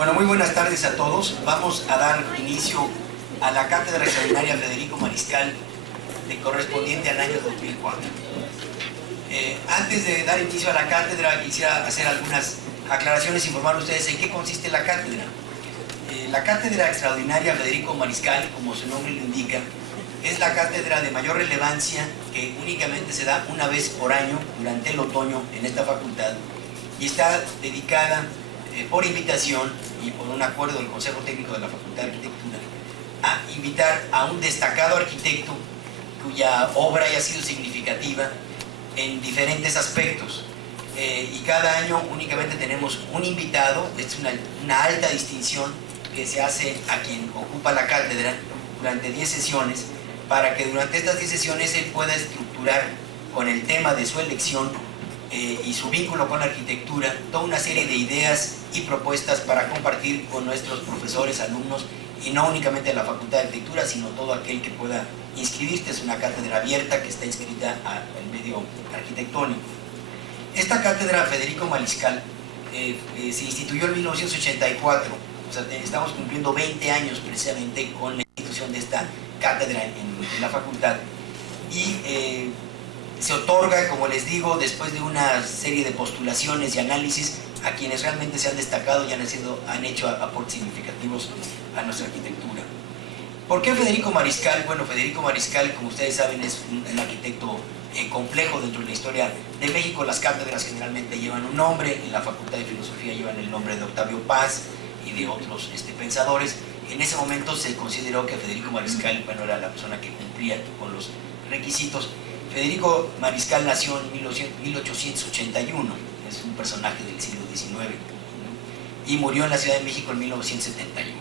Bueno, muy buenas tardes a todos. Vamos a dar inicio a la Cátedra Extraordinaria Federico Mariscal, correspondiente al año 2004. Antes de dar inicio a la cátedra, quisiera hacer algunas aclaraciones, informar a ustedes en qué consiste la cátedra. La Cátedra Extraordinaria Federico Mariscal, como su nombre lo indica, es la cátedra de mayor relevancia que únicamente se da una vez por año durante el otoño en esta facultad y está dedicada por invitación y por un acuerdo del Consejo Técnico de la Facultad de Arquitectura a invitar a un destacado arquitecto cuya obra haya sido significativa en diferentes aspectos. Y cada año únicamente tenemos un invitado. Es una alta distinción que se hace a quien ocupa la cátedra durante 10 sesiones, para que durante estas 10 sesiones él pueda estructurar con el tema de su elección y su vínculo con la arquitectura toda una serie de ideas y propuestas para compartir con nuestros profesores, alumnos, y no únicamente de la Facultad de Arquitectura, sino todo aquel que pueda inscribirse. Es una cátedra abierta que está inscrita al medio arquitectónico. Esta cátedra Federico Mariscal se instituyó en 1984, o sea, estamos cumpliendo 20 años precisamente con la institución de esta cátedra en la facultad, y se otorga, como les digo, después de una serie de postulaciones y análisis a quienes realmente se han destacado y han hecho aportes significativos a nuestra arquitectura. ¿Por qué Federico Mariscal? Bueno, Federico Mariscal, como ustedes saben, es un arquitecto complejo dentro de la historia de México. Las cátedras generalmente llevan un nombre. En la Facultad de Filosofía llevan el nombre de Octavio Paz y de otros pensadores. En ese momento se consideró que Federico Mariscal, bueno, era la persona que cumplía con los requisitos. Federico Mariscal nació en 1881, es un personaje del siglo XIX, y murió en la Ciudad de México en 1971.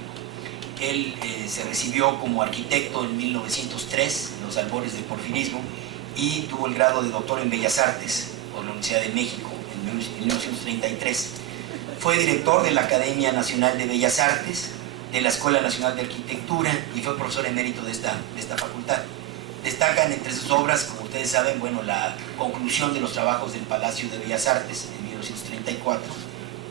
Él se recibió como arquitecto en 1903, en los albores del porfirismo, y tuvo el grado de doctor en Bellas Artes por la Universidad de México en 1933. Fue director de la Academia Nacional de Bellas Artes, de la Escuela Nacional de Arquitectura, y fue profesor emérito de esta facultad. Destacan entre sus obras, como ustedes saben, bueno, la conclusión de los trabajos del Palacio de Bellas Artes en 1934,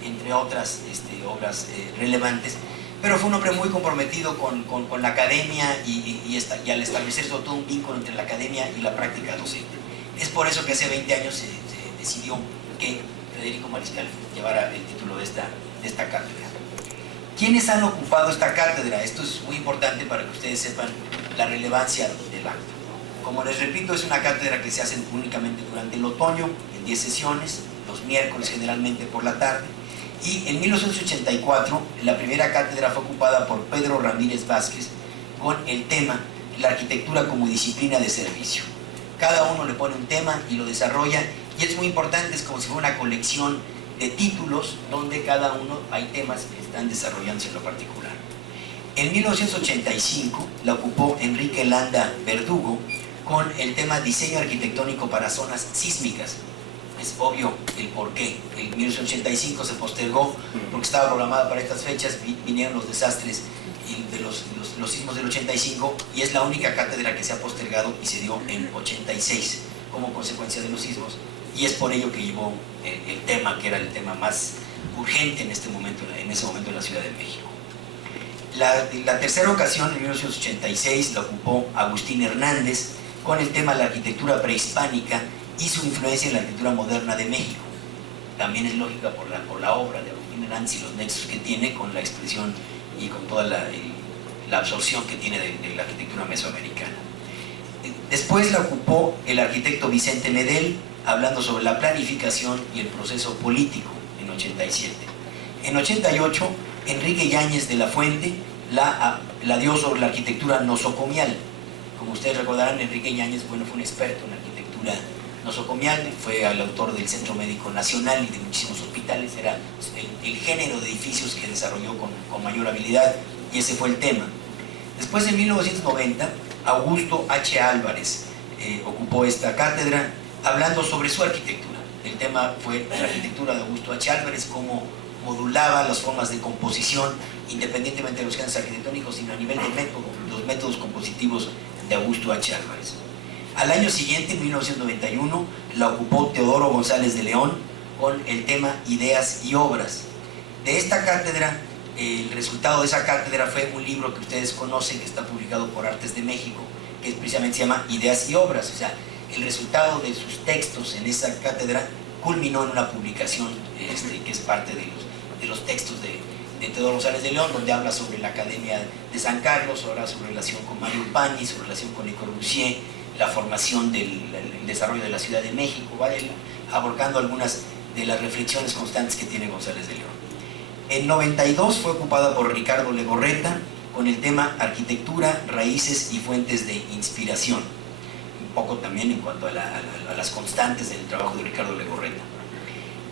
entre otras obras relevantes. Pero fue un hombre muy comprometido con la academia y al establecer sobre todo un vínculo entre la academia y la práctica docente. Es por eso que hace 20 años se decidió que Federico Mariscal llevara el título de esta cátedra. ¿Quiénes han ocupado esta cátedra? Esto es muy importante para que ustedes sepan la relevancia del acto. Como les repito, es una cátedra que se hace únicamente durante el otoño, en 10 sesiones, los miércoles generalmente por la tarde. Y en 1984, la primera cátedra fue ocupada por Pedro Ramírez Vázquez con el tema La arquitectura como disciplina de servicio. Cada uno le pone un tema y lo desarrolla, y es muy importante, es como si fuera una colección de títulos donde cada uno hay temas que están desarrollándose en lo particular. En 1985 la ocupó Enrique Landa Verdugo con el tema Diseño arquitectónico para zonas sísmicas. Es obvio el porqué. En 1985 se postergó porque estaba programada para estas fechas, vinieron los desastres de los sismos del 85, y es la única cátedra que se ha postergado, y se dio en 86 como consecuencia de los sismos, y es por ello que llevó el tema, que era el tema más urgente en ese momento en la Ciudad de México. La tercera ocasión, en 1986, la ocupó Agustín Hernández con el tema La arquitectura prehispánica y su influencia en la arquitectura moderna de México. También es lógica por la obra de Agustín Hernández y los nexos que tiene con la expresión y con toda la absorción que tiene de la arquitectura mesoamericana. Después la ocupó el arquitecto Vicente Medel, hablando sobre la planificación y el proceso político, en 87. En 88, Enrique Yáñez de la Fuente la dio sobre la arquitectura nosocomial. Como ustedes recordarán, Enrique Yáñez, bueno, fue un experto en arquitectura nosocomial, fue el autor del Centro Médico Nacional y de muchísimos hospitales. Era el género de edificios que desarrolló con mayor habilidad, y ese fue el tema. Después, en 1990, Augusto H. Álvarez ocupó esta cátedra hablando sobre su arquitectura. El tema fue la arquitectura de Augusto H. Álvarez, cómo modulaba las formas de composición independientemente de los géneros arquitectónicos, sino a nivel de método, los métodos compositivos de Augusto H. Álvarez. Al año siguiente, en 1991, la ocupó Teodoro González de León con el tema Ideas y Obras. De esta cátedra El resultado de esa cátedra fue un libro que ustedes conocen, que está publicado por Artes de México, que precisamente se llama Ideas y Obras. O sea, el resultado de sus textos en esa cátedra culminó en una publicación que es parte de los textos de Teodoro González de León, donde habla sobre la Academia de San Carlos, habla su relación con Mario Pani, su relación con Le Corbusier, la formación del desarrollo de la Ciudad de México, ¿vale? Abordando algunas de las reflexiones constantes que tiene González de León. En 92 fue ocupada por Ricardo Legorreta con el tema Arquitectura, Raíces y Fuentes de Inspiración. Un poco también en cuanto a las constantes del trabajo de Ricardo Legorreta.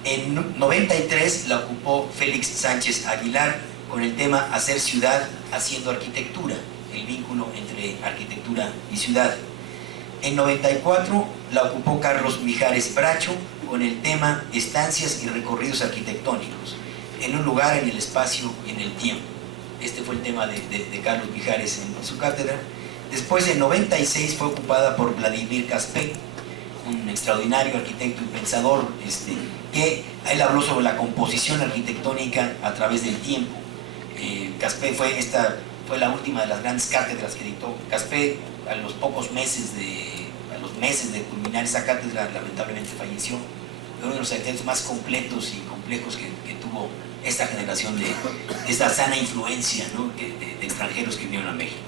En 93 la ocupó Félix Sánchez Aguilar con el tema Hacer ciudad haciendo arquitectura, el vínculo entre arquitectura y ciudad. En 94 la ocupó Carlos Mijares Bracho con el tema Estancias y recorridos arquitectónicos, en un lugar, en el espacio y en el tiempo. Este fue el tema de Carlos Mijares en su cátedra. Después, en 96, fue ocupada por Vladimir Caspé, un extraordinario arquitecto y pensador, que él habló sobre la composición arquitectónica a través del tiempo. Caspé fue la última de las grandes cátedras que dictó. Caspé, a los meses de culminar esa cátedra, lamentablemente falleció. Fue uno de los arquitectos más completos y complejos que tuvo esta generación de esta sana influencia, ¿no?, de extranjeros que vinieron a México.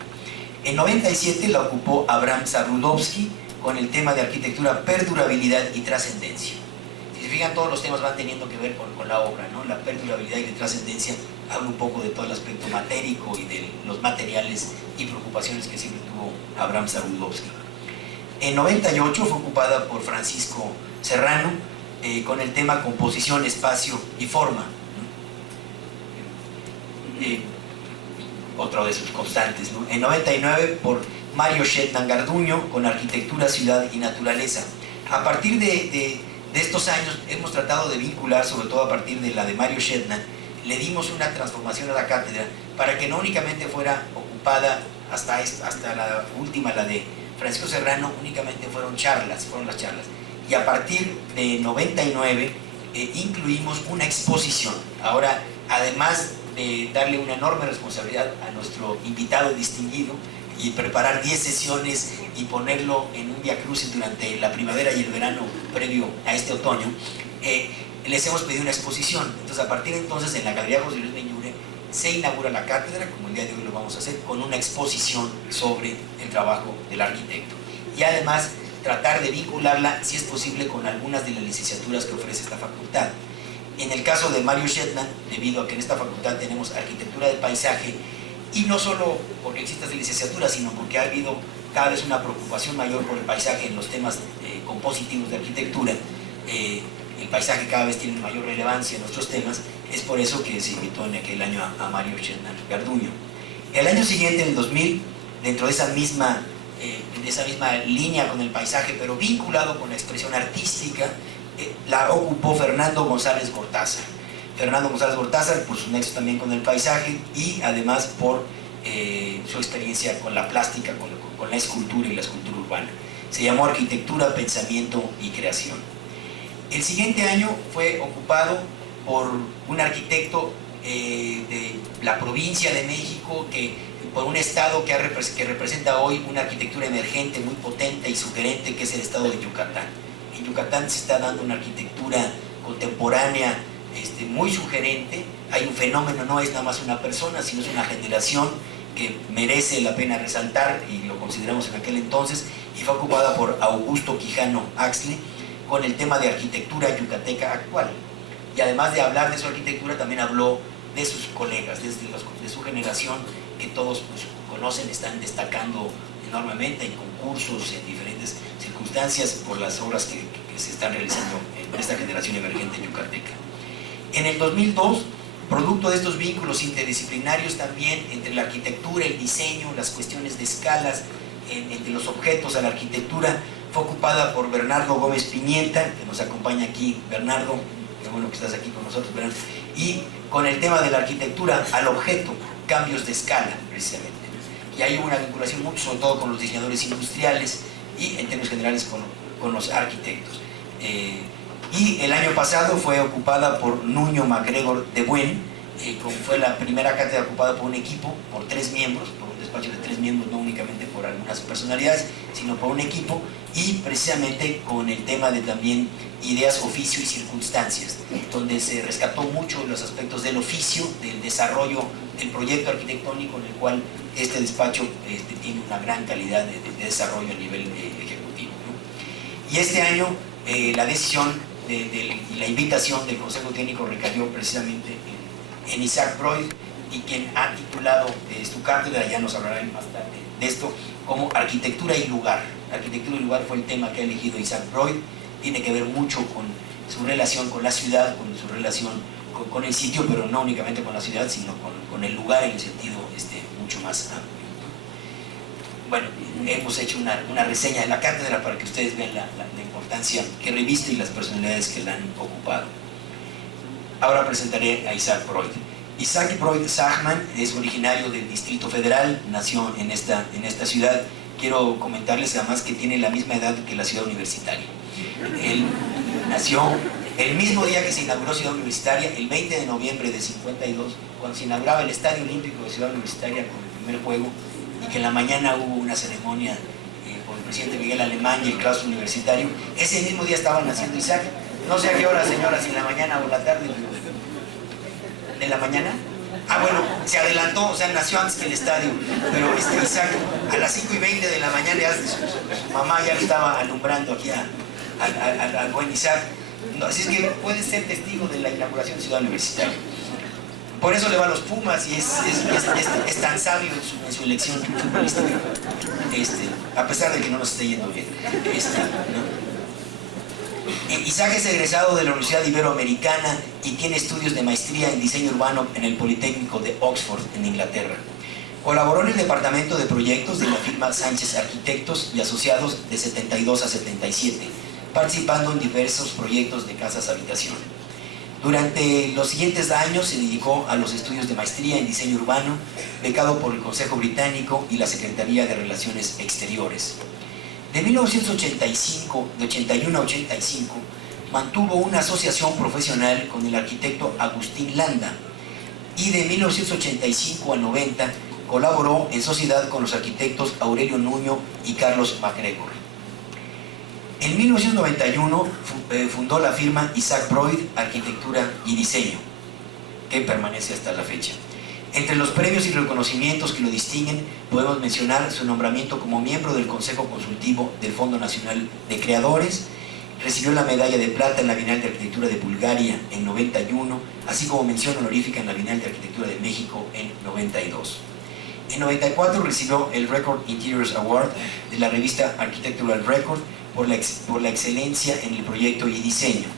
En 97 la ocupó Abraham Zabludovsky con el tema de arquitectura, perdurabilidad y trascendencia. Si se fijan, todos los temas van teniendo que ver con la obra, ¿no? La perdurabilidad y la trascendencia habla un poco de todo el aspecto matérico y de los materiales y preocupaciones que siempre tuvo Abraham Zabludovsky. En 98 fue ocupada por Francisco Serrano con el tema composición, espacio y forma. Otro de sus constantes, ¿no? En 99 por Mario Shetland Garduño con arquitectura, ciudad y naturaleza. A partir de estos años hemos tratado de vincular, sobre todo a partir de la de Mario Shetland, le dimos una transformación a la cátedra para que no únicamente fuera ocupada hasta la última, la de Francisco Serrano, únicamente fueron las charlas. Y a partir de 99 incluimos una exposición. Ahora, además de darle una enorme responsabilidad a nuestro invitado distinguido y preparar 10 sesiones y ponerlo en un viacrucis durante la primavera y el verano previo a este otoño, les hemos pedido una exposición. Entonces, a partir de entonces, en la Galería José Luis Benlliure se inaugura la cátedra, como el día de hoy lo vamos a hacer, con una exposición sobre el trabajo del arquitecto. Y además, tratar de vincularla, si es posible, con algunas de las licenciaturas que ofrece esta facultad. En el caso de Mario Shetland, debido a que en esta facultad tenemos arquitectura del paisaje, y no solo porque existe esta licenciatura, sino porque ha habido cada vez una preocupación mayor por el paisaje en los temas compositivos de arquitectura. El paisaje cada vez tiene mayor relevancia en nuestros temas, es por eso que se invitó en aquel año a Mario Shetland Garduño. El año siguiente, en el 2000, dentro de esa misma línea con el paisaje, pero vinculado con la expresión artística, la ocupó Fernando González Gortázar. Fernando González Gortázar, por su nexo también con el paisaje y además por su experiencia con la plástica, con la escultura y la escultura urbana. Se llamó Arquitectura, Pensamiento y Creación. El siguiente año fue ocupado por un arquitecto de la provincia de México, por un estado que representa hoy una arquitectura emergente muy potente y sugerente, que es el estado de Yucatán. En Yucatán se está dando una arquitectura contemporánea muy sugerente. Hay un fenómeno, no es nada más una persona, sino es una generación que merece la pena resaltar, y lo consideramos en aquel entonces, y fue ocupada por Augusto Quijano Axle con el tema de arquitectura yucateca actual. Y además de hablar de su arquitectura, también habló de sus colegas, de su generación, que todos conocen, están destacando enormemente en concursos, en diferentes circunstancias, por las obras que se están realizando en esta generación emergente yucateca. En el 2002, producto de estos vínculos interdisciplinarios también entre la arquitectura, el diseño, las cuestiones de escalas, entre los objetos a la arquitectura, fue ocupada por Bernardo Gómez Pimienta, que nos acompaña aquí. Bernardo, qué bueno que estás aquí con nosotros, Bernardo, y con el tema de la arquitectura al objeto, cambios de escala, precisamente. Y hay una vinculación mucho, sobre todo con los diseñadores industriales y en términos generales con los arquitectos. Y el año pasado fue ocupada por Nuño MacGregor de Buen fue la primera cátedra ocupada por un equipo, por 3 miembros, por un despacho de 3 miembros, no únicamente por algunas personalidades, sino por un equipo, y precisamente con el tema de también ideas, oficio y circunstancias, donde se rescató mucho los aspectos del oficio, del desarrollo del proyecto arquitectónico, en el cual este despacho tiene una gran calidad de desarrollo a nivel ejecutivo, ¿no? Y este año la decisión y la invitación del Consejo Técnico recayó precisamente en Isaac Broid, y quien ha titulado su cátedra, ya nos hablará más tarde de esto, como Arquitectura y Lugar. Arquitectura y Lugar fue el tema que ha elegido Isaac Broid. Tiene que ver mucho con su relación con la ciudad, con su relación con el sitio, pero no únicamente con la ciudad, sino con el lugar en el sentido mucho más amplio. Bueno, hemos hecho una reseña de la cátedra para que ustedes vean la importancia que reviste y las personalidades que la han ocupado. Ahora presentaré a Isaac Broid. Isaac Broid Zachman es originario del Distrito Federal, nació en esta ciudad. Quiero comentarles además que tiene la misma edad que la ciudad universitaria. Él nació el mismo día que se inauguró Ciudad Universitaria, el 20 de noviembre de 52, cuando se inauguraba el Estadio Olímpico de Ciudad Universitaria con el primer juego, y que en la mañana hubo una ceremonia por el presidente Miguel Alemán y el claustro universitario. Ese mismo día estaba naciendo Isaac. No sé a qué hora, señora, si en la mañana o la tarde. ¿De la mañana? Ah, bueno, se adelantó, o sea, nació antes que el estadio. Pero Isaac, a las 5:20 de la mañana, ya su mamá ya lo estaba alumbrando aquí al buen Isaac. No, así es que puede ser testigo de la inauguración de Ciudad Universitaria. Por eso le va a los Pumas y es tan sabio en su elección futbolística. A pesar de que no nos esté yendo bien. ¿No? Isaac es egresado de la Universidad Iberoamericana y tiene estudios de maestría en diseño urbano en el Politécnico de Oxford, en Inglaterra. Colaboró en el departamento de proyectos de la firma Sánchez Arquitectos y Asociados de 72 a 77, participando en diversos proyectos de casas habitación. Durante los siguientes años se dedicó a los estudios de maestría en diseño urbano, becado por el Consejo Británico y la Secretaría de Relaciones Exteriores. De 81 a 85, mantuvo una asociación profesional con el arquitecto Agustín Landa, y de 1985 a 90 colaboró en sociedad con los arquitectos Aurelio Nuño y Carlos MacGregor. En 1991 fundó la firma Isaac Broid Arquitectura y Diseño, que permanece hasta la fecha. Entre los premios y reconocimientos que lo distinguen, podemos mencionar su nombramiento como miembro del Consejo Consultivo del Fondo Nacional de Creadores. Recibió la medalla de plata en la Bienal de Arquitectura de Bulgaria en 91, así como mención honorífica en la Bienal de Arquitectura de México en 92. En 94 recibió el Record Interiors Award de la revista Architectural Record por la excelencia en el proyecto y diseño.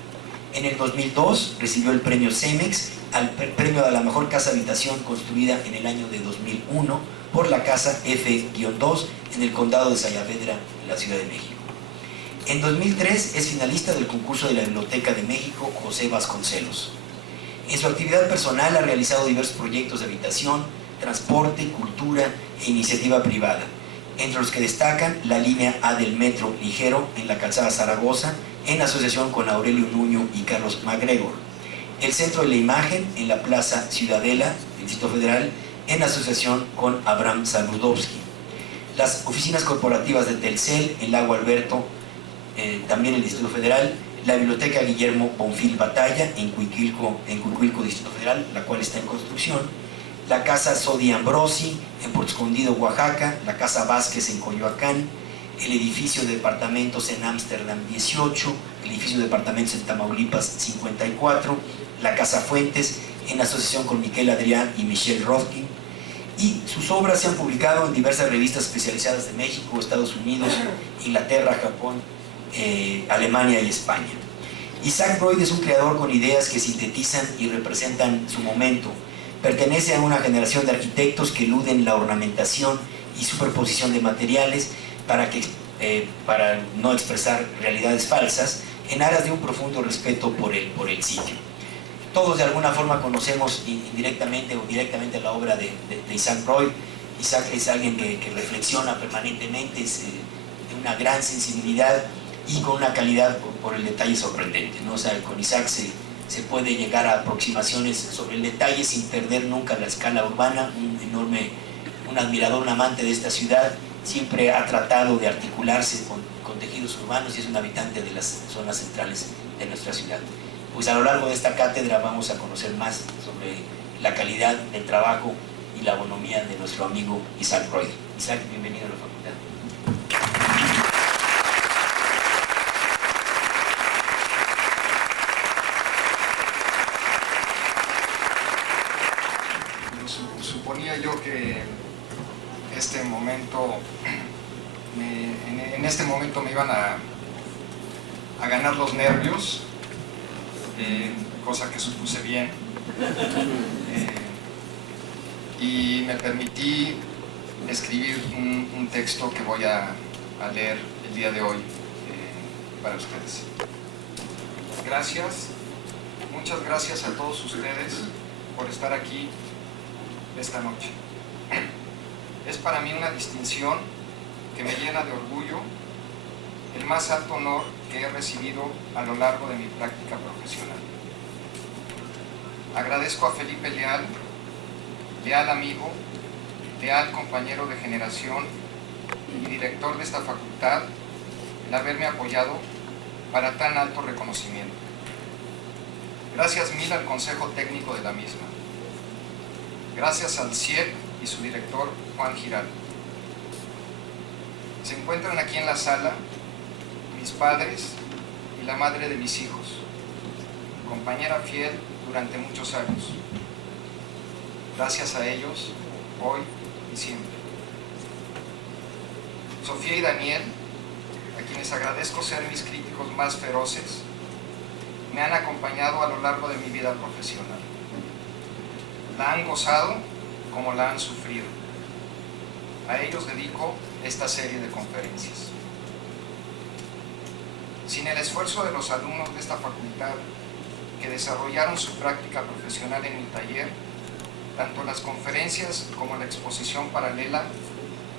En el 2002 recibió el premio CEMEX al premio a la mejor casa habitación construida en el año de 2001 por la casa F-2 en el condado de Sayavedra, en la Ciudad de México. En 2003 es finalista del concurso de la Biblioteca de México José Vasconcelos. En su actividad personal ha realizado diversos proyectos de habitación, transporte, cultura e iniciativa privada, entre los que destacan la línea A del metro ligero en la calzada Zaragoza, en asociación con Aurelio Nuño y Carlos MacGregor; el Centro de la Imagen en la Plaza Ciudadela, del Distrito Federal, en asociación con Abraham Saludowski; las oficinas corporativas de Telcel en Lago Alberto, también en el Distrito Federal; la Biblioteca Guillermo Bonfil Batalla en Cuicuilco, Distrito Federal, la cual está en construcción; la Casa Sodi Ambrosi en Puerto Escondido, Oaxaca; la Casa Vázquez en Coyoacán; el edificio de departamentos en Ámsterdam 18, el edificio de departamentos en Tamaulipas 54, la Casa Fuentes en asociación con Miquel Adrián y Michelle Rothkin, y sus obras se han publicado en diversas revistas especializadas de México, Estados Unidos, Inglaterra, Japón, Alemania y España. Isaac Broid es un creador con ideas que sintetizan y representan su momento. Pertenece a una generación de arquitectos que eluden la ornamentación y superposición de materiales para no expresar realidades falsas, en aras de un profundo respeto por el sitio. Todos de alguna forma conocemos indirectamente o directamente la obra de Isaac Broid. Isaac es alguien que reflexiona permanentemente, es de una gran sensibilidad y con una calidad por el detalle sorprendente, ¿no? O sea, con Isaac se se puede llegar a aproximaciones sobre el detalle sin perder nunca la escala urbana. Un admirador, un amante de esta ciudad, siempre ha tratado de articularse con tejidos urbanos y es un habitante de las zonas centrales de nuestra ciudad. Pues a lo largo de esta cátedra vamos a conocer más sobre la calidad del trabajo y la bonomía de nuestro amigo Isaac Reuter. Isaac, bienvenido a la facultad. Suponía yo que este momento, en este momento me iban a ganar los nervios, cosa que supuse bien, y me permití escribir un texto que voy a leer el día de hoy para ustedes. Gracias, muchas gracias a todos ustedes por estar aquí esta noche. Es para mí una distinción que me llena de orgullo, el más alto honor que he recibido a lo largo de mi práctica profesional. Agradezco a Felipe Leal, leal amigo, leal compañero de generación y director de esta facultad, el haberme apoyado para tan alto reconocimiento. Gracias mil al Consejo Técnico de la misma. Gracias al CIEP y su director, Juan Giral. Se encuentran aquí en la sala mis padres y la madre de mis hijos, compañera fiel durante muchos años. Gracias a ellos, hoy y siempre. Sofía y Daniel, a quienes agradezco ser mis críticos más feroces, me han acompañado a lo largo de mi vida profesional. La han gozado como la han sufrido. A ellos dedico esta serie de conferencias. Sin el esfuerzo de los alumnos de esta facultad que desarrollaron su práctica profesional en mi taller, tanto las conferencias como la exposición paralela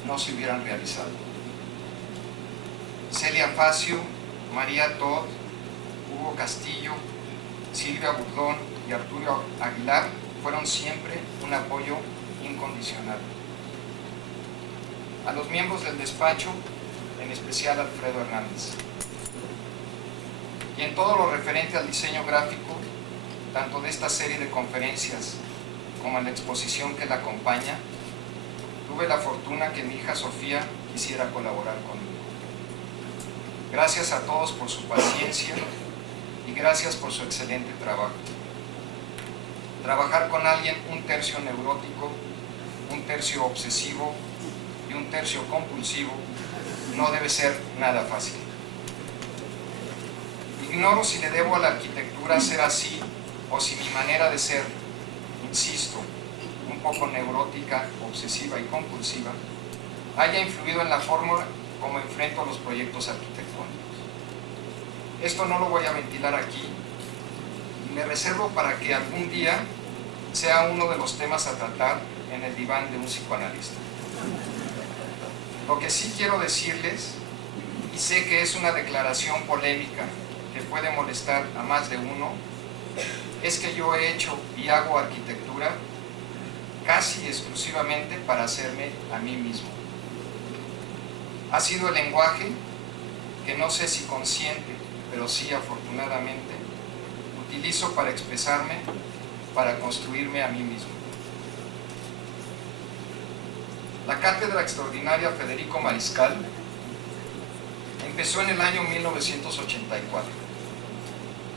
no se hubieran realizado. Celia Facio, María Todd, Hugo Castillo, Silvia Burdón y Arturo Aguilar fueron siempre un apoyo incondicional. A los miembros del despacho, en especial Alfredo Hernández. Y en todo lo referente al diseño gráfico, tanto de esta serie de conferencias como en la exposición que la acompaña, tuve la fortuna que mi hija Sofía quisiera colaborar conmigo. Gracias a todos por su paciencia y gracias por su excelente trabajo. Trabajar con alguien un tercio neurótico, un tercio obsesivo y un tercio compulsivo no debe ser nada fácil. Ignoro si le debo a la arquitectura ser así o si mi manera de ser, insisto, un poco neurótica, obsesiva y compulsiva, haya influido en la forma como enfrento los proyectos arquitectónicos. Esto no lo voy a ventilar aquí y me reservo para que algún día sea uno de los temas a tratar en el diván de un psicoanalista. Lo que sí quiero decirles, y sé que es una declaración polémica que puede molestar a más de uno, es que yo he hecho y hago arquitectura casi exclusivamente para hacerme a mí mismo. Ha sido el lenguaje que no sé si consciente, pero sí afortunadamente, utilizo para expresarme, para construirme a mí mismo. La Cátedra Extraordinaria Federico Mariscal empezó en el año 1984.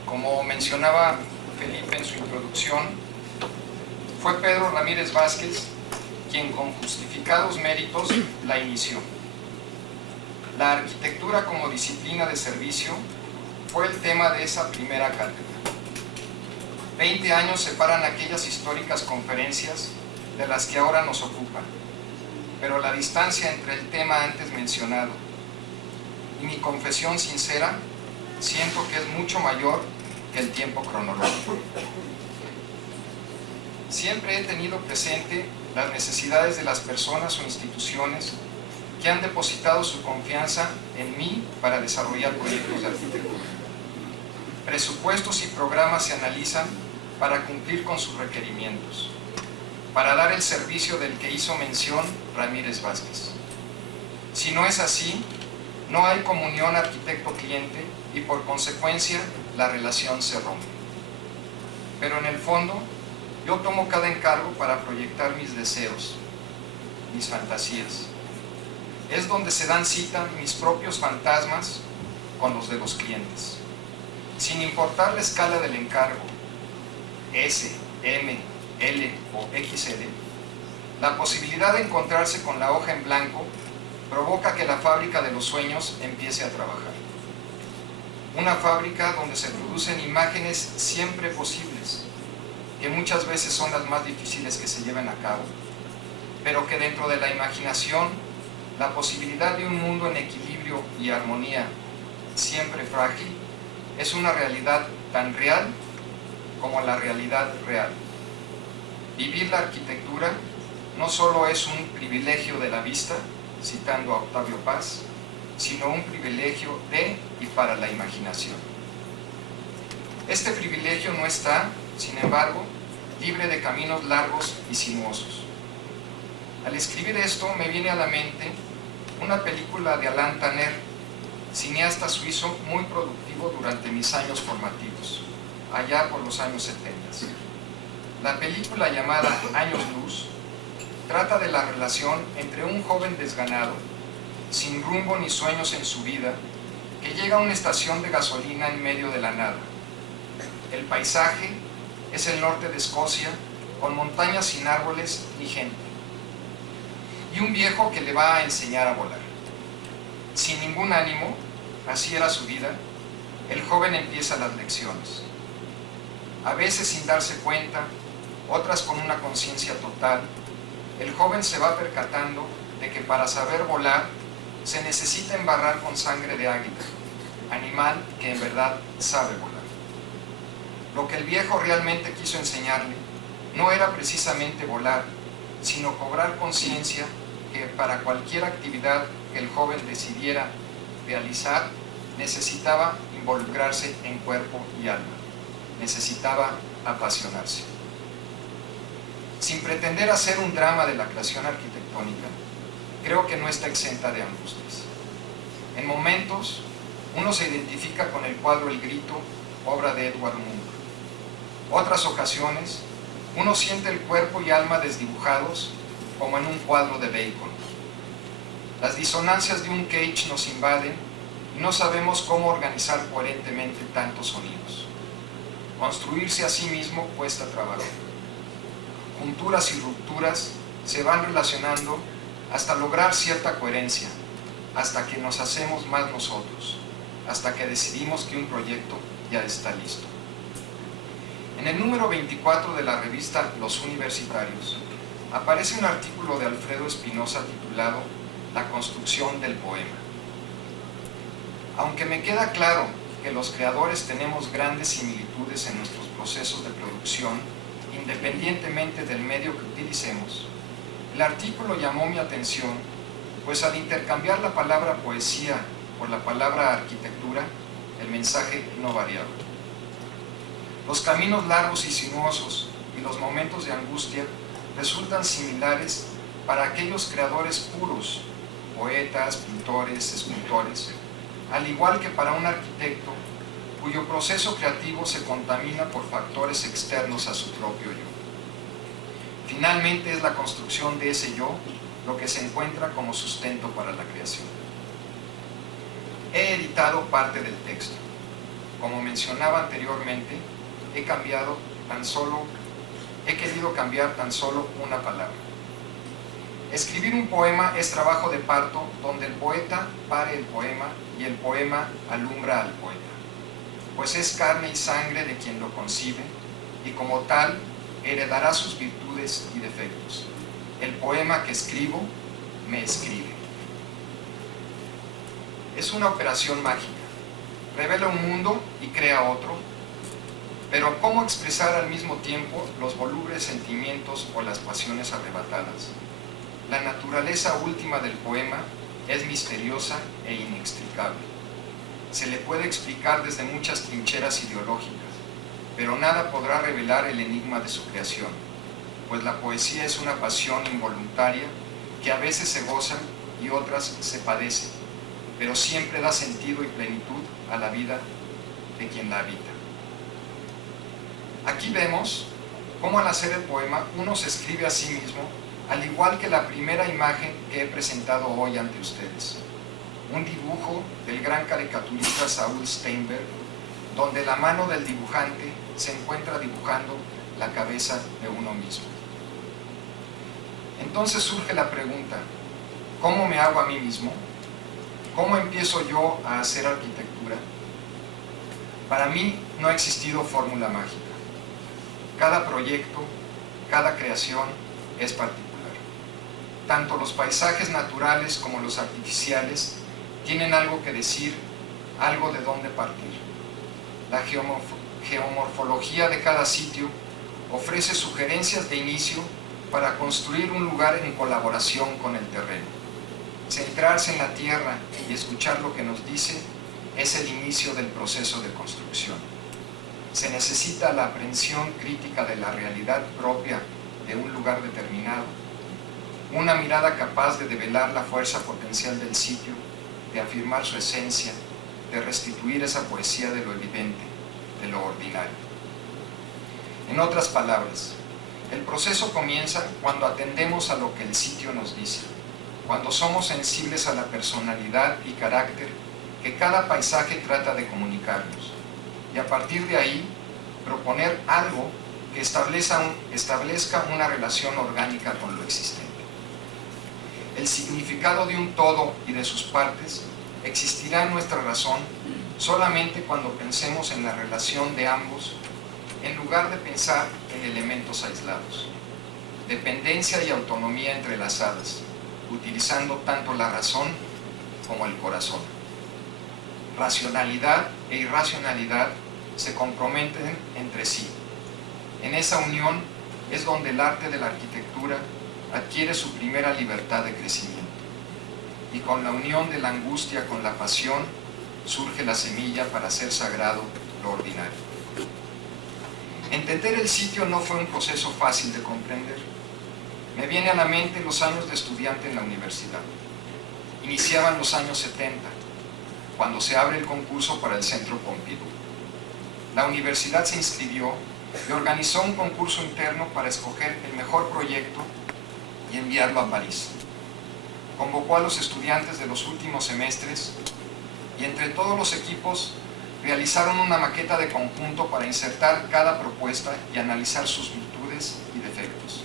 Como mencionaba Felipe en su introducción, fue Pedro Ramírez Vázquez quien con justificados méritos la inició. La arquitectura como disciplina de servicio fue el tema de esa primera cátedra. 20 años separan aquellas históricas conferencias de las que ahora nos ocupan, pero la distancia entre el tema antes mencionado y mi confesión sincera siento que es mucho mayor que el tiempo cronológico. Siempre he tenido presente las necesidades de las personas o instituciones que han depositado su confianza en mí para desarrollar proyectos de arquitectura. Presupuestos y programas se analizan para cumplir con sus requerimientos, para dar el servicio del que hizo mención Ramírez Vázquez. Si no es así, no hay comunión arquitecto-cliente y por consecuencia la relación se rompe. Pero en el fondo, yo tomo cada encargo para proyectar mis deseos, mis fantasías. Es donde se dan cita mis propios fantasmas con los de los clientes. Sin importar la escala del encargo, S, M, L o XL, la posibilidad de encontrarse con la hoja en blanco provoca que la fábrica de los sueños empiece a trabajar. Una fábrica donde se producen imágenes siempre posibles, que muchas veces son las más difíciles que se lleven a cabo, pero que dentro de la imaginación, la posibilidad de un mundo en equilibrio y armonía, siempre frágil, es una realidad tan real como la realidad real. Vivir la arquitectura no solo es un privilegio de la vista, citando a Octavio Paz, sino un privilegio de y para la imaginación. Este privilegio no está, sin embargo, libre de caminos largos y sinuosos. Al escribir esto me viene a la mente una película de Alain Tanner, cineasta suizo muy productivo durante mis años formativos, allá por los años 70. La película llamada Años Luz trata de la relación entre un joven desganado, sin rumbo ni sueños en su vida, que llega a una estación de gasolina en medio de la nada. El paisaje es el norte de Escocia, con montañas sin árboles ni gente. Y un viejo que le va a enseñar a volar. Sin ningún ánimo, así era su vida, el joven empieza las lecciones. A veces sin darse cuenta, otras con una conciencia total, el joven se va percatando de que para saber volar se necesita embarrar con sangre de águila, animal que en verdad sabe volar. Lo que el viejo realmente quiso enseñarle no era precisamente volar, sino cobrar conciencia que para cualquier actividad que el joven decidiera realizar, necesitaba involucrarse en cuerpo y alma, necesitaba apasionarse. Sin pretender hacer un drama de la creación arquitectónica, creo que no está exenta de angustias. En momentos, uno se identifica con el cuadro El Grito, obra de Edward Munch. Otras ocasiones, uno siente el cuerpo y alma desdibujados como en un cuadro de Bacon. Las disonancias de un Cage nos invaden y no sabemos cómo organizar coherentemente tantos sonidos. Construirse a sí mismo cuesta trabajo. Junturas y rupturas se van relacionando hasta lograr cierta coherencia, hasta que nos hacemos más nosotros, hasta que decidimos que un proyecto ya está listo. En el número 24 de la revista Los Universitarios aparece un artículo de Alfredo Espinosa titulado La construcción del poema. Aunque me queda claro que los creadores tenemos grandes similitudes en nuestros procesos de producción, independientemente del medio que utilicemos, el artículo llamó mi atención, pues al intercambiar la palabra poesía por la palabra arquitectura, el mensaje no variaba. Los caminos largos y sinuosos y los momentos de angustia resultan similares para aquellos creadores puros, poetas, pintores, escultores, al igual que para un arquitecto cuyo proceso creativo se contamina por factores externos a su propio yo. Finalmente es la construcción de ese yo lo que se encuentra como sustento para la creación. He editado parte del texto. Como mencionaba anteriormente, he querido cambiar tan solo una palabra. Escribir un poema es trabajo de parto donde el poeta pare el poema y el poema alumbra al poeta, pues es carne y sangre de quien lo concibe y como tal heredará sus virtudes y defectos. El poema que escribo me escribe. Es una operación mágica. Revela un mundo y crea otro, pero ¿cómo expresar al mismo tiempo los volúvenes sentimientos o las pasiones arrebatadas? La naturaleza última del poema es misteriosa e inextricable. se le puede explicar desde muchas trincheras ideológicas, pero nada podrá revelar el enigma de su creación, pues la poesía es una pasión involuntaria que a veces se goza y otras se padece, pero siempre da sentido y plenitud a la vida de quien la habita. Aquí vemos cómo al hacer el poema uno se escribe a sí mismo, al igual que la primera imagen que he presentado hoy ante ustedes. Un dibujo del gran caricaturista Saúl Steinberg, donde la mano del dibujante se encuentra dibujando la cabeza de uno mismo. Entonces surge la pregunta, ¿cómo me hago a mí mismo? ¿Cómo empiezo yo a hacer arquitectura? Para mí no ha existido fórmula mágica. Cada proyecto, cada creación es particular. Tanto los paisajes naturales como los artificiales tienen algo que decir, algo de dónde partir. La geomorfología de cada sitio ofrece sugerencias de inicio para construir un lugar en colaboración con el terreno. Centrarse en la tierra y escuchar lo que nos dice es el inicio del proceso de construcción. Se necesita la aprehensión crítica de la realidad propia de un lugar determinado, una mirada capaz de develar la fuerza potencial del sitio, de afirmar su esencia, de restituir esa poesía de lo evidente, de lo ordinario. En otras palabras, el proceso comienza cuando atendemos a lo que el sitio nos dice, cuando somos sensibles a la personalidad y carácter que cada paisaje trata de comunicarnos, y a partir de ahí proponer algo que establezca una relación orgánica con lo existente. El significado de un todo y de sus partes existirá en nuestra razón solamente cuando pensemos en la relación de ambos, en lugar de pensar en elementos aislados. Dependencia y autonomía entrelazadas, utilizando tanto la razón como el corazón. Racionalidad e irracionalidad se comprometen entre sí. En esa unión es donde el arte de la arquitectura adquiere su primera libertad de crecimiento. Y con la unión de la angustia con la pasión surge la semilla para hacer sagrado lo ordinario. Entender el sitio no fue un proceso fácil de comprender. Me viene a la mente los años de estudiante en la universidad. Iniciaban los años 70, cuando se abre el concurso para el Centro Pompidou. La universidad se inscribió y organizó un concurso interno para escoger el mejor proyecto y enviarlo a París. Convocó a los estudiantes de los últimos semestres y entre todos los equipos realizaron una maqueta de conjunto para insertar cada propuesta y analizar sus virtudes y defectos.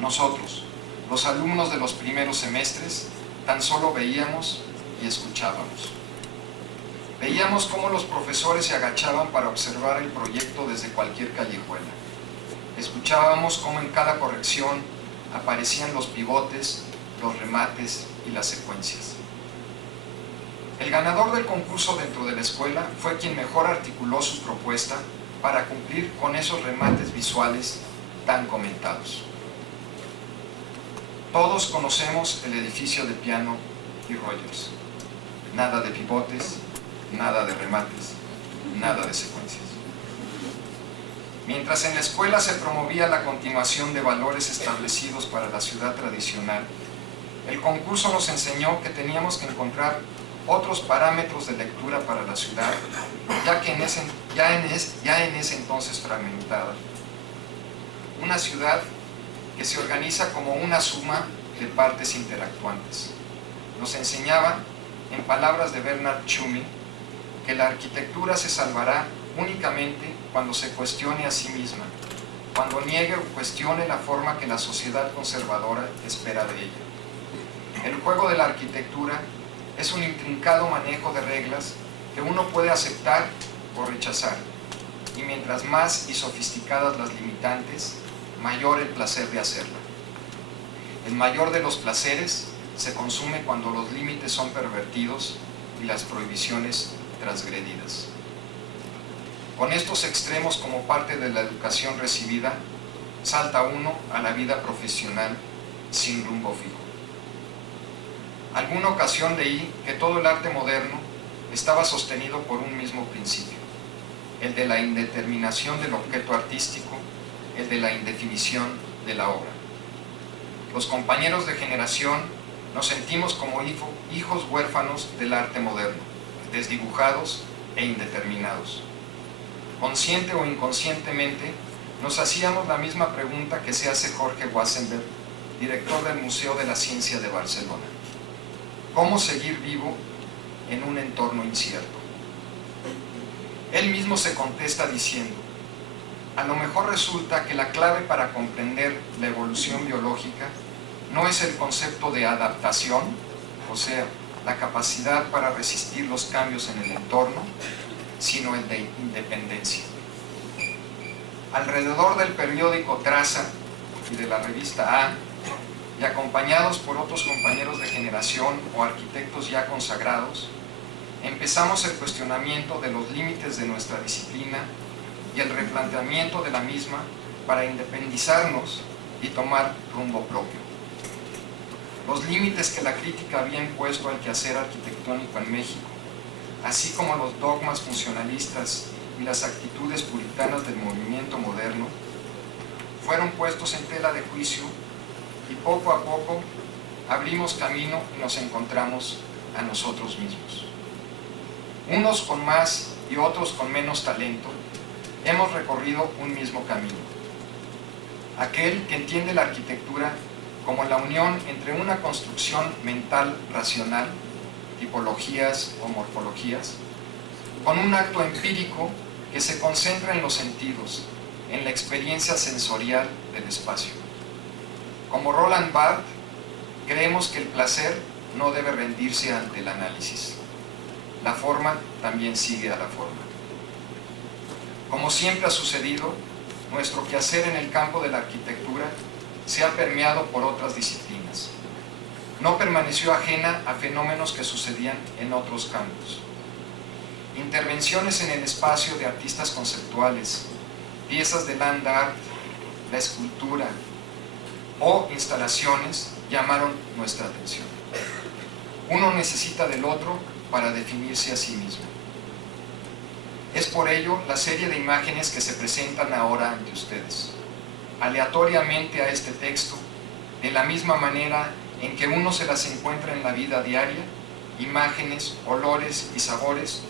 Nosotros, los alumnos de los primeros semestres, tan solo veíamos y escuchábamos. Veíamos cómo los profesores se agachaban para observar el proyecto desde cualquier callejuela. Escuchábamos cómo en cada corrección aparecían los pivotes, los remates y las secuencias. El ganador del concurso dentro de la escuela fue quien mejor articuló su propuesta para cumplir con esos remates visuales tan comentados. Todos conocemos el edificio de Piano y Rogers. Nada de pivotes, nada de remates, nada de secuencias. Mientras en la escuela se promovía la continuación de valores establecidos para la ciudad tradicional, el concurso nos enseñó que teníamos que encontrar otros parámetros de lectura para la ciudad, ya en ese entonces fragmentada. Una ciudad que se organiza como una suma de partes interactuantes. Nos enseñaba, en palabras de Bernard Tschumi, que la arquitectura se salvará únicamente cuando se cuestione a sí misma, cuando niegue o cuestione la forma que la sociedad conservadora espera de ella. El juego de la arquitectura es un intrincado manejo de reglas que uno puede aceptar o rechazar, y mientras más y sofisticadas las limitantes, mayor el placer de hacerla. El mayor de los placeres se consume cuando los límites son pervertidos y las prohibiciones transgredidas. Con estos extremos como parte de la educación recibida, salta uno a la vida profesional sin rumbo fijo. Alguna ocasión leí que todo el arte moderno estaba sostenido por un mismo principio, el de la indeterminación del objeto artístico, el de la indefinición de la obra. Los compañeros de generación nos sentimos como hijos huérfanos del arte moderno, desdibujados e indeterminados. Consciente o inconscientemente, nos hacíamos la misma pregunta que se hace Jorge Wassenberg, director del Museo de la Ciencia de Barcelona. ¿Cómo seguir vivo en un entorno incierto? Él mismo se contesta diciendo: a lo mejor resulta que la clave para comprender la evolución biológica no es el concepto de adaptación, o sea, la capacidad para resistir los cambios en el entorno, sino el de independencia. Alrededor del periódico Traza y de la revista A, y acompañados por otros compañeros de generación o arquitectos ya consagrados, empezamos el cuestionamiento de los límites de nuestra disciplina y el replanteamiento de la misma para independizarnos y tomar rumbo propio. Los límites que la crítica había impuesto al quehacer arquitectónico en México, así como los dogmas funcionalistas y las actitudes puritanas del movimiento moderno, fueron puestos en tela de juicio y poco a poco abrimos camino y nos encontramos a nosotros mismos. Unos con más y otros con menos talento, hemos recorrido un mismo camino. Aquel que entiende la arquitectura como la unión entre una construcción mental racional, tipologías o morfologías, con un acto empírico que se concentra en los sentidos, en la experiencia sensorial del espacio. Como Roland Barthes, creemos que el placer no debe rendirse ante el análisis. La forma también sigue a la forma. Como siempre ha sucedido, nuestro quehacer en el campo de la arquitectura se ha permeado por otras disciplinas. No permaneció ajena a fenómenos que sucedían en otros campos. Intervenciones en el espacio de artistas conceptuales, piezas de land art, la escultura o instalaciones llamaron nuestra atención. Uno necesita del otro para definirse a sí mismo. Es por ello la serie de imágenes que se presentan ahora ante ustedes. Aleatoriamente a este texto, de la misma manera en que uno se las encuentra en la vida diaria, imágenes, olores y sabores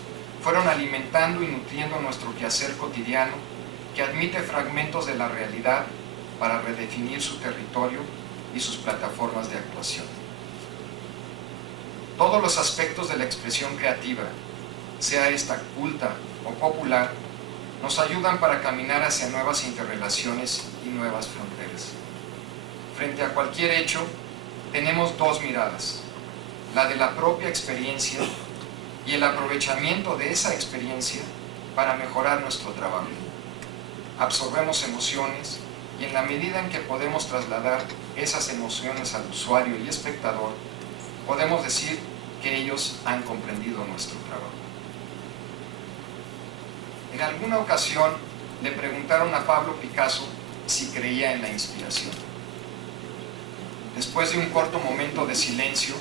fueron alimentando y nutriendo nuestro quehacer cotidiano, que admite fragmentos de la realidad para redefinir su territorio y sus plataformas de actuación. Todos los aspectos de la expresión creativa, sea esta culta o popular, nos ayudan para caminar hacia nuevas interrelaciones y nuevas fronteras. Frente a cualquier hecho, tenemos dos miradas: la de la propia experiencia y el aprovechamiento de esa experiencia para mejorar nuestro trabajo. Absorbemos emociones y en la medida en que podemos trasladar esas emociones al usuario y espectador, podemos decir que ellos han comprendido nuestro trabajo. En alguna ocasión le preguntaron a Pablo Picasso si creía en la inspiración. Después de un corto momento de silencio,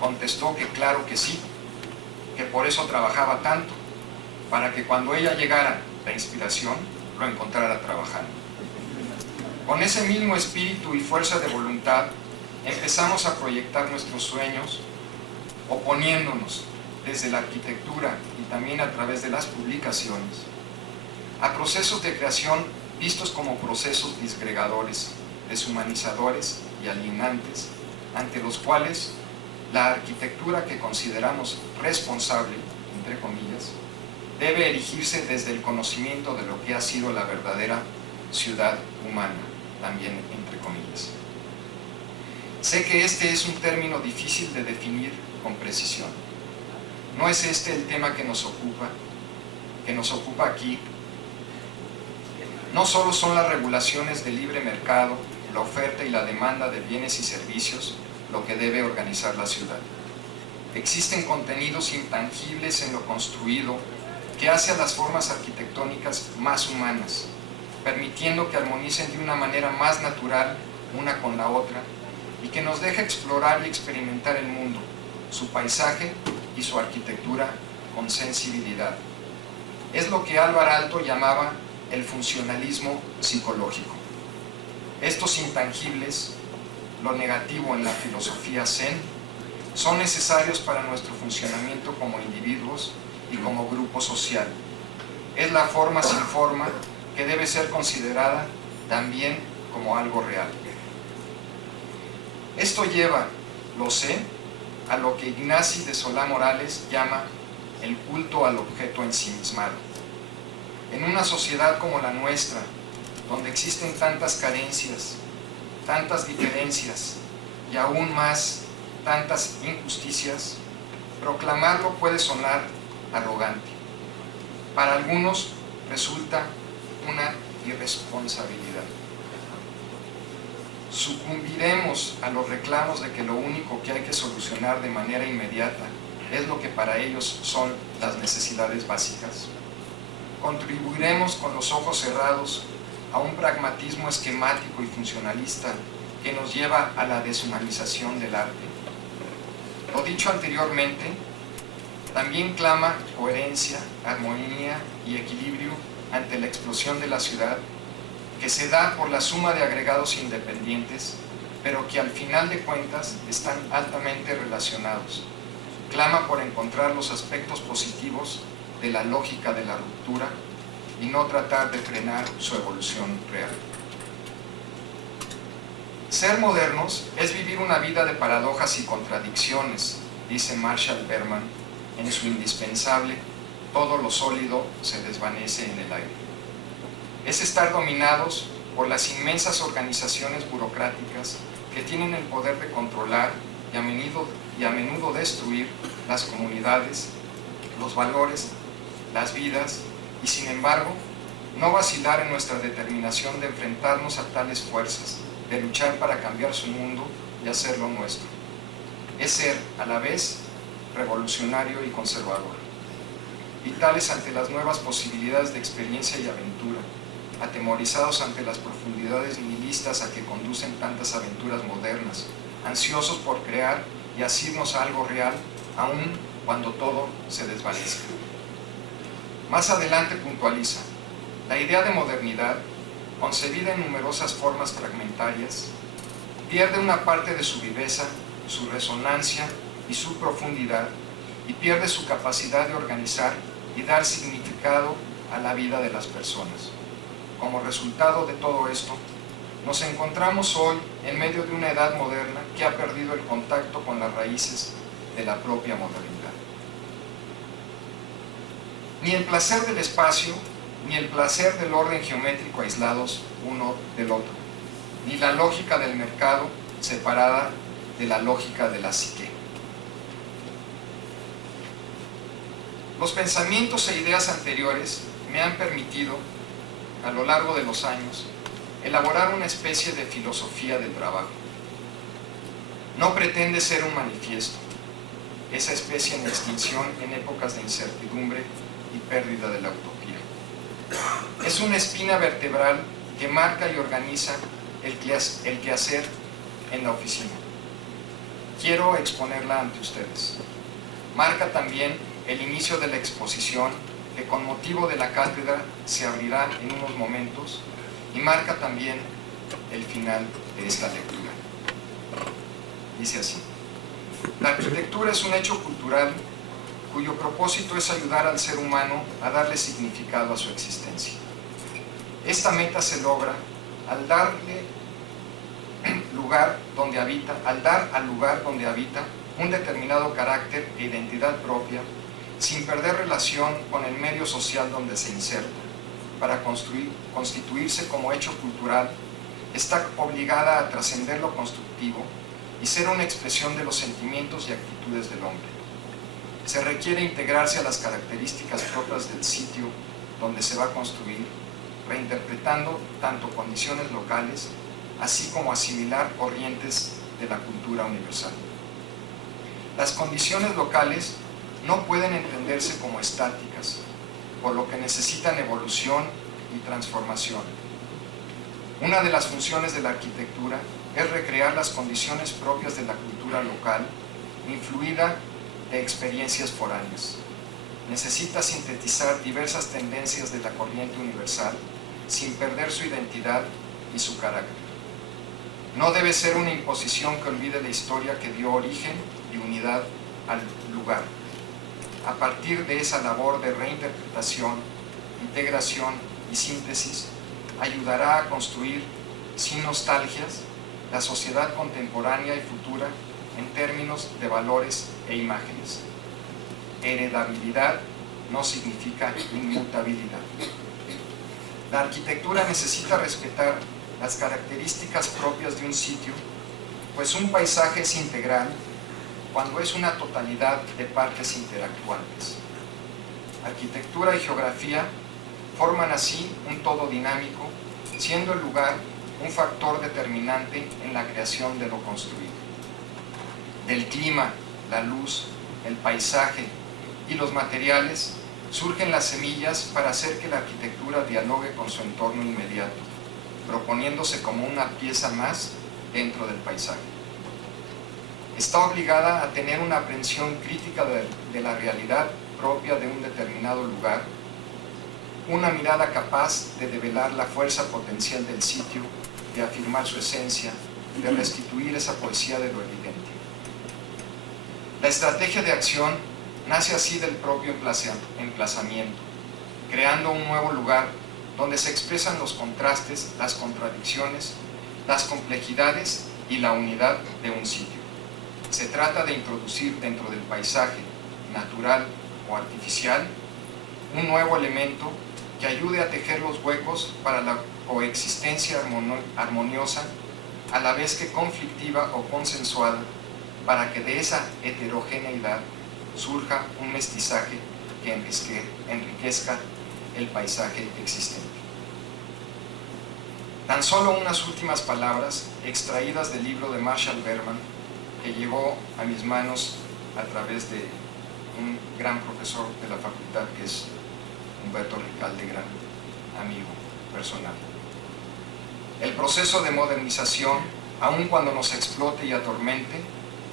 contestó que claro que sí, que por eso trabajaba tanto, para que cuando ella llegara la inspiración, lo encontrara trabajando. Con ese mismo espíritu y fuerza de voluntad, empezamos a proyectar nuestros sueños, oponiéndonos desde la arquitectura y también a través de las publicaciones, a procesos de creación vistos como procesos disgregadores, deshumanizadores y alienantes, ante los cuales la arquitectura que consideramos responsable, entre comillas, debe erigirse desde el conocimiento de lo que ha sido la verdadera ciudad humana, también entre comillas. Sé que este es un término difícil de definir con precisión. No es este el tema que nos ocupa aquí. No solo son las regulaciones del libre mercado, la oferta y la demanda de bienes y servicios lo que debe organizar la ciudad. Existen contenidos intangibles en lo construido que hace a las formas arquitectónicas más humanas, permitiendo que armonicen de una manera más natural una con la otra y que nos deja explorar y experimentar el mundo, su paisaje y su arquitectura con sensibilidad. Es lo que Álvar Aalto llamaba el funcionalismo psicológico. Estos intangibles, lo negativo en la filosofía Zen, son necesarios para nuestro funcionamiento como individuos y como grupo social. Es la forma sin forma que debe ser considerada también como algo real. Esto lleva, lo sé, a lo que Ignacy de Solá Morales llama el culto al objeto ensimismado. En una sociedad como la nuestra, donde existen tantas carencias, tantas diferencias y aún más tantas injusticias, proclamarlo puede sonar arrogante. Para algunos resulta una irresponsabilidad. Sucumbiremos a los reclamos de que lo único que hay que solucionar de manera inmediata es lo que para ellos son las necesidades básicas. Contribuiremos con los ojos cerrados a un pragmatismo esquemático y funcionalista que nos lleva a la deshumanización del arte. Lo dicho anteriormente, también clama coherencia, armonía y equilibrio ante la explosión de la ciudad, que se da por la suma de agregados independientes, pero que al final de cuentas están altamente relacionados. Clama por encontrar los aspectos positivos de la lógica de la ruptura y no tratar de frenar su evolución real. Ser modernos es vivir una vida de paradojas y contradicciones, dice Marshall Berman en su indispensable Todo lo sólido se desvanece en el aire. Es estar dominados por las inmensas organizaciones burocráticas que tienen el poder de controlar y a menudo destruir las comunidades, los valores, las vidas, y sin embargo, no vacilar en nuestra determinación de enfrentarnos a tales fuerzas, de luchar para cambiar su mundo y hacerlo nuestro. Es ser, a la vez, revolucionario y conservador, vitales ante las nuevas posibilidades de experiencia y aventura, atemorizados ante las profundidades nihilistas a que conducen tantas aventuras modernas, ansiosos por crear y asirnos a algo real, aun cuando todo se desvanezca. Más adelante puntualiza, la idea de modernidad, concebida en numerosas formas fragmentarias, pierde una parte de su viveza, su resonancia y su profundidad, y pierde su capacidad de organizar y dar significado a la vida de las personas. Como resultado de todo esto, nos encontramos hoy en medio de una edad moderna que ha perdido el contacto con las raíces de la propia modernidad. Ni el placer del espacio, ni el placer del orden geométrico aislados uno del otro, ni la lógica del mercado separada de la lógica de la psique. Los pensamientos e ideas anteriores me han permitido, a lo largo de los años, elaborar una especie de filosofía del trabajo. No pretende ser un manifiesto, esa especie en extinción en épocas de incertidumbre y pérdida de la utopía. Es una espina vertebral que marca y organiza el quehacer en la oficina. Quiero exponerla ante ustedes. Marca también el inicio de la exposición que con motivo de la cátedra se abrirá en unos momentos, y marca también el final de esta lectura. Dice así: la arquitectura es un hecho cultural cuyo propósito es ayudar al ser humano a darle significado a su existencia. Esta meta se logra al darle lugar donde habita, al dar al lugar donde habita un determinado carácter e identidad propia, sin perder relación con el medio social donde se inserta. Para constituirse como hecho cultural, está obligada a trascender lo constructivo y ser una expresión de los sentimientos y actitudes del hombre. Se requiere integrarse a las características propias del sitio donde se va a construir, reinterpretando tanto condiciones locales, así como asimilar corrientes de la cultura universal. Las condiciones locales no pueden entenderse como estáticas, por lo que necesitan evolución y transformación. Una de las funciones de la arquitectura es recrear las condiciones propias de la cultura local, influida de experiencias foráneas. Necesita sintetizar diversas tendencias de la corriente universal sin perder su identidad y su carácter. No debe ser una imposición que olvide la historia que dio origen y unidad al lugar. A partir de esa labor de reinterpretación, integración y síntesis, ayudará a construir, sin nostalgias, la sociedad contemporánea y futura en términos de valores e imágenes. Heredabilidad no significa inmutabilidad. La arquitectura necesita respetar las características propias de un sitio, pues un paisaje es integral cuando es una totalidad de partes interactuantes. Arquitectura y geografía forman así un todo dinámico, siendo el lugar un factor determinante en la creación de lo construido. Del clima, la luz, el paisaje y los materiales surgen las semillas para hacer que la arquitectura dialogue con su entorno inmediato, proponiéndose como una pieza más dentro del paisaje. Está obligada a tener una aprehensión crítica de la realidad propia de un determinado lugar, una mirada capaz de develar la fuerza potencial del sitio, de afirmar su esencia, de restituir esa poesía de lo evidente. La estrategia de acción nace así del propio emplazamiento, creando un nuevo lugar donde se expresan los contrastes, las contradicciones, las complejidades y la unidad de un sitio. Se trata de introducir dentro del paisaje, natural o artificial, un nuevo elemento que ayude a tejer los huecos para la coexistencia armoniosa, a la vez que conflictiva o consensuada, para que de esa heterogeneidad surja un mestizaje que enriquezca el paisaje existente. Tan solo unas últimas palabras extraídas del libro de Marshall Berman, que llegó a mis manos a través de un gran profesor de la facultad, que es Humberto Ricalde, gran amigo personal. El proceso de modernización, aun cuando nos explote y atormente,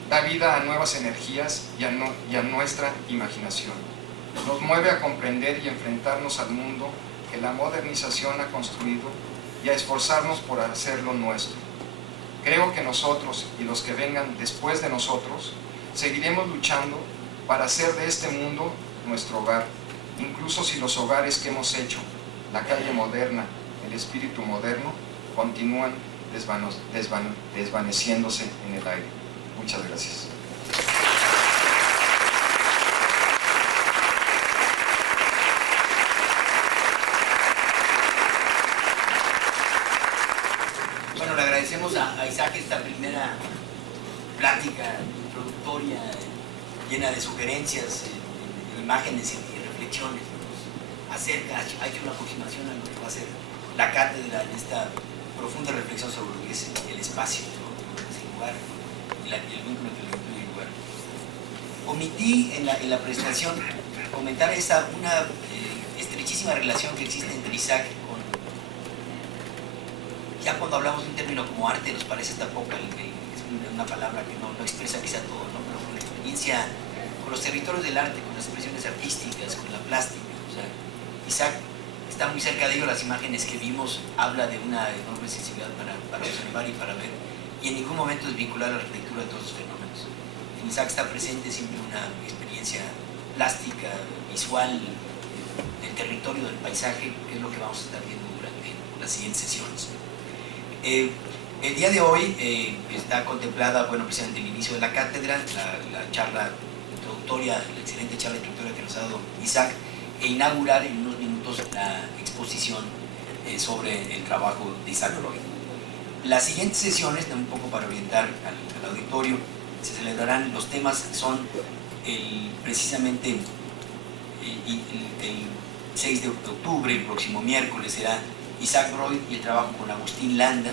da vida a nuevas energías y a nuestra imaginación. Nos mueve a comprender y enfrentarnos al mundo que la modernización ha construido y a esforzarnos por hacerlo nuestro. Creo que nosotros y los que vengan después de nosotros seguiremos luchando para hacer de este mundo nuestro hogar, incluso si los hogares que hemos hecho, la calle moderna, el espíritu moderno, continúan desvaneciéndose en el aire. Muchas gracias. Bueno, le agradecemos a Isaac esta primera plática introductoria, llena de sugerencias, imágenes y reflexiones. Nos acerca, ha hecho una aproximación a lo que va a ser la cátedra en esta profunda reflexión sobre lo que es el espacio, ¿no? Ese lugar, y el vínculo entre el vínculo y el lugar. Omití en la presentación comentar una estrechísima relación que existe entre Isaac con... Ya cuando hablamos de un término como arte nos parece tampoco es una palabra que no expresa quizá todo, ¿no? Pero con la experiencia, con los territorios del arte, con las expresiones artísticas, con la plástica, o sea, Isaac está muy cerca de ello. Las imágenes que vimos habla de una enorme sensibilidad para observar y para ver, y en ningún momento desvincular la arquitectura de todos los fenómenos. En Isaac está presente siempre una experiencia plástica, visual, del territorio, del paisaje, que es lo que vamos a estar viendo durante las siguientes sesiones. El día de hoy está contemplada, bueno, precisamente el inicio de la cátedra, la charla introductoria, la excelente charla introductoria que nos ha dado Isaac, e inaugurar en unos minutos la exposición sobre el trabajo de Isaac Breuil. Las siguientes sesiones, un poco para orientar al auditorio, se celebrarán, los temas son precisamente el 6 de octubre, el próximo miércoles, será Isaac Breuil y el trabajo con Agustín Landa,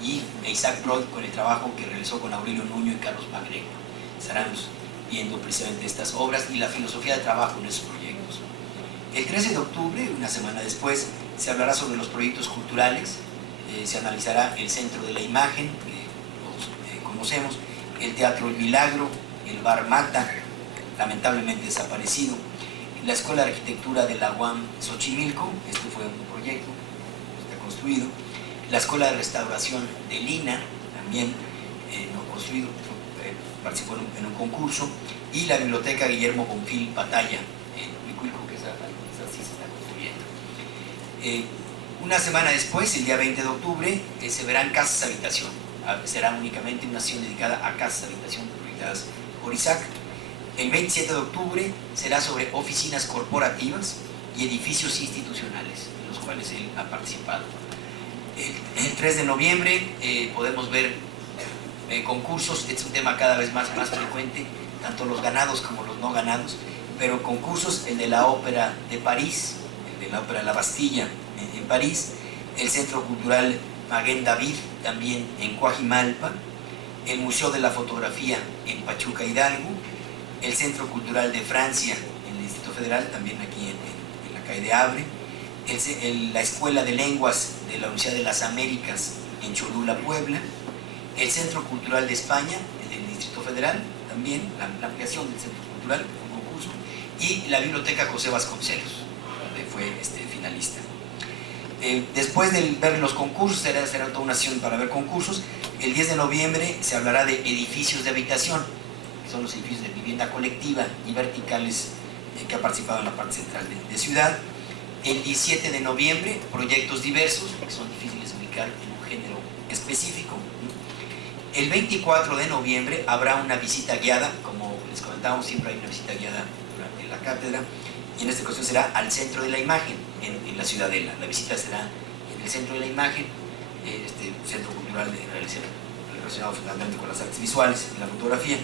y Isaac Breuil con el trabajo que realizó con Aurelio Nuño y Carlos Magreco. Estaremos viendo precisamente estas obras y la filosofía de trabajo en esos proyectos. El 13 de octubre, una semana después, se hablará sobre los proyectos culturales, se analizará el Centro de la Imagen, que todos conocemos, el Teatro El Milagro, el Bar Mata, lamentablemente desaparecido. La Escuela de Arquitectura de la UAM Xochimilco, esto fue un proyecto, está construido. La Escuela de Restauración de Lina, también no construido, participó en un concurso. Y la Biblioteca Guillermo Bonfil Batalla, en Huicuilco, que esa sí se está construyendo. Una semana después, el día 20 de octubre, se verán casas habitación. Será únicamente una sesión dedicada a casas habitación proyectadas por Isaac. El 27 de octubre será sobre oficinas corporativas y edificios institucionales, en los cuales él ha participado. El 3 de noviembre podemos ver concursos. Es un tema cada vez más frecuente, tanto los ganados como los no ganados, pero concursos: el de la Ópera de París, el de la Ópera de la Bastilla en París, el Centro Cultural Maguen David, también en Coajimalpa, el Museo de la Fotografía en Pachuca, Hidalgo, el Centro Cultural de Francia en el Distrito Federal, también aquí en la calle de Abre, la Escuela de Lenguas de la Universidad de las Américas en Cholula, Puebla, el Centro Cultural de España en el Distrito Federal, también la ampliación del Centro Cultural, un concurso, y la Biblioteca José Vasconcelos, donde fue finalista. Después de ver los concursos, será toda una sesión para ver concursos. El 10 de noviembre se hablará de edificios de habitación, que son los edificios de vivienda colectiva y verticales que ha participado en la parte central de ciudad. El 17 de noviembre, proyectos diversos, que son difíciles de ubicar en un género específico. El 24 de noviembre habrá una visita guiada, como les comentábamos, siempre hay una visita guiada durante la cátedra, y en esta ocasión será al Centro de la Imagen, en la Ciudadela. La visita será en el Centro de la Imagen, centro cultural relacionado fundamentalmente con las artes visuales y la fotografía,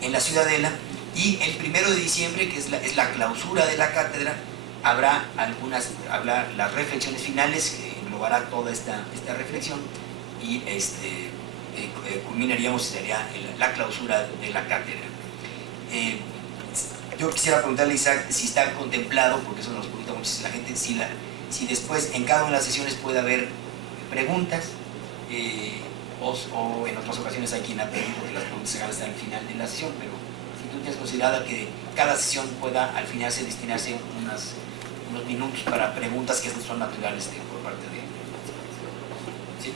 en la Ciudadela. Y el 1 de diciembre, que es la clausura de la cátedra, habrá las reflexiones finales, que englobará toda esta reflexión, y culminaríamos, sería la clausura de la cátedra. Yo quisiera preguntarle a Isaac si está contemplado, porque eso nos pregunta mucho la gente, si después en cada una de las sesiones puede haber preguntas, o en otras ocasiones hay quien ha pedido que las preguntas se hagan hasta el final de la sesión, pero si tú tienes considerado que cada sesión pueda al final destinarse unos minutos para preguntas que son naturales por parte de él. ¿Sí?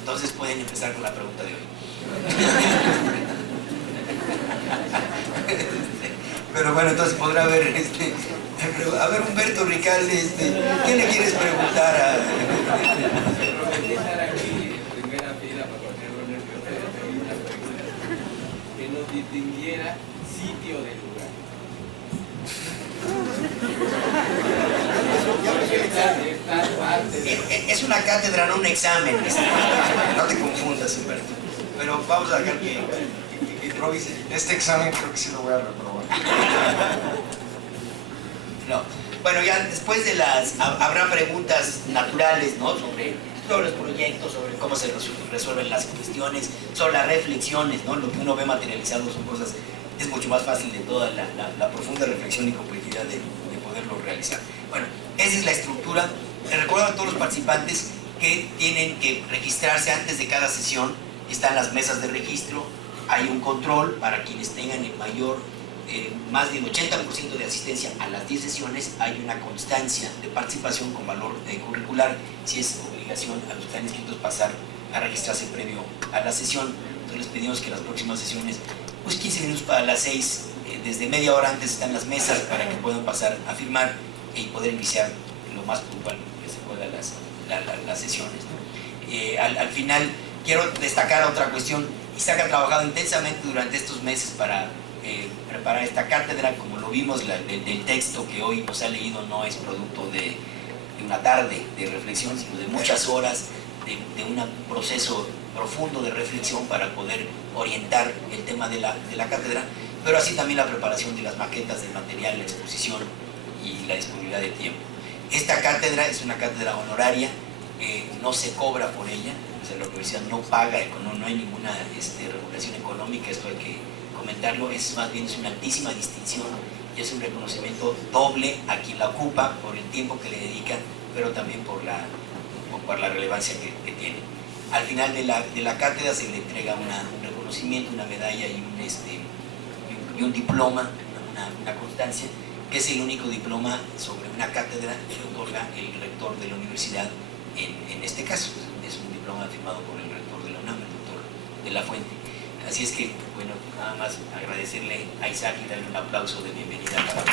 Entonces pueden empezar con la pregunta de hoy. Pero bueno, entonces podrá haber, a ver, Humberto Ricalde, ¿qué le quieres preguntar a...? Que nos distinguiera sitio del lugar. Es una cátedra, no un examen. No te confundas, Humberto. Pero vamos a dejar que improvise. Este examen creo que sí lo voy a reprobar. No. Bueno, ya después de habrá preguntas naturales, ¿no? sobre los proyectos, sobre cómo se resuelven las cuestiones, sobre las reflexiones, ¿no? Lo que uno ve materializado son cosas, es mucho más fácil de toda la profunda reflexión y complejidad de poderlo realizar. Bueno, esa es la estructura. Les recuerdo a todos los participantes que tienen que registrarse antes de cada sesión. Están las mesas de registro, hay un control para quienes tengan más del 80% de asistencia a las 10 sesiones. Hay una constancia de participación con valor curricular, si es obligación a los que están inscritos pasar a registrarse previo a la sesión. Entonces les pedimos que las próximas sesiones, pues 15 minutos para las 6, desde media hora antes están las mesas para que puedan pasar a firmar y poder iniciar lo más puntual que se pueda las sesiones, ¿no? Al final quiero destacar otra cuestión. Isaac ha trabajado intensamente durante estos meses para preparar esta cátedra. Como lo vimos, el texto que hoy nos ha leído no es producto de una tarde de reflexión, sino de muchas horas de un proceso profundo de reflexión para poder orientar el tema de la cátedra, pero así también la preparación de las maquetas del material, la exposición y la disponibilidad de tiempo. Esta cátedra es una cátedra honoraria, no se cobra por ella, o sea, la universidad no paga, no hay ninguna regulación económica, esto hay que comentarlo. Es más bien una altísima distinción y es un reconocimiento doble a quien la ocupa por el tiempo que le dedica, pero también por la relevancia que tiene. Al final de la cátedra se le entrega un reconocimiento, una medalla y un diploma, una constancia, que es el único diploma sobre una cátedra que otorga el rector de la universidad en este caso. Es un diploma firmado por el rector de la UNAM, el doctor de la Fuente. Así es que, bueno, nada más agradecerle a Isaac y darle un aplauso de bienvenida para